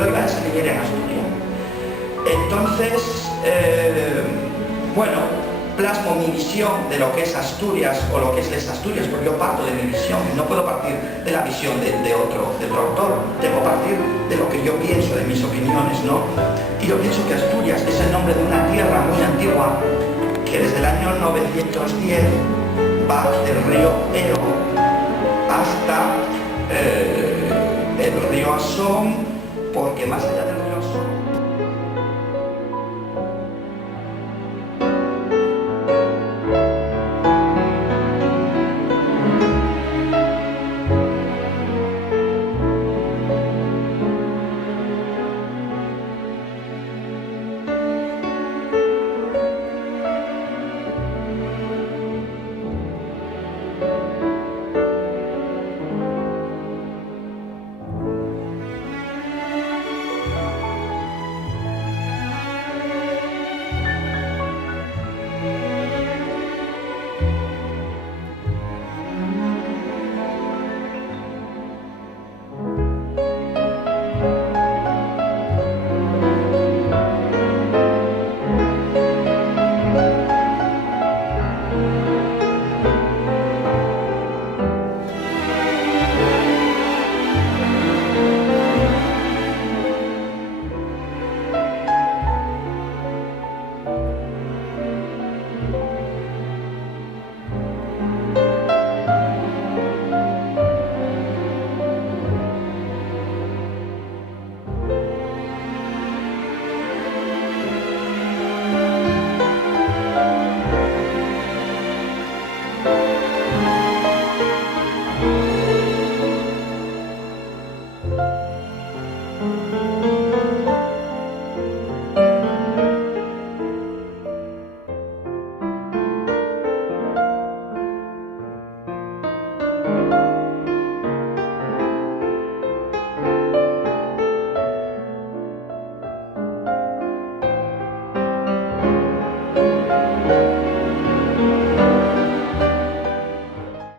yo iba a escribir en asturiano. Entonces, bueno, plasmo mi visión de lo que es Asturias o lo que es Les Asturias, porque yo parto de mi visión, no puedo partir de la visión de otro autor, tengo que partir de lo que yo pienso, de mis opiniones, ¿no? Y yo pienso que Asturias es el nombre de una tierra muy antigua que desde el año 910 va del río Eo hasta el río Asón, porque más allá del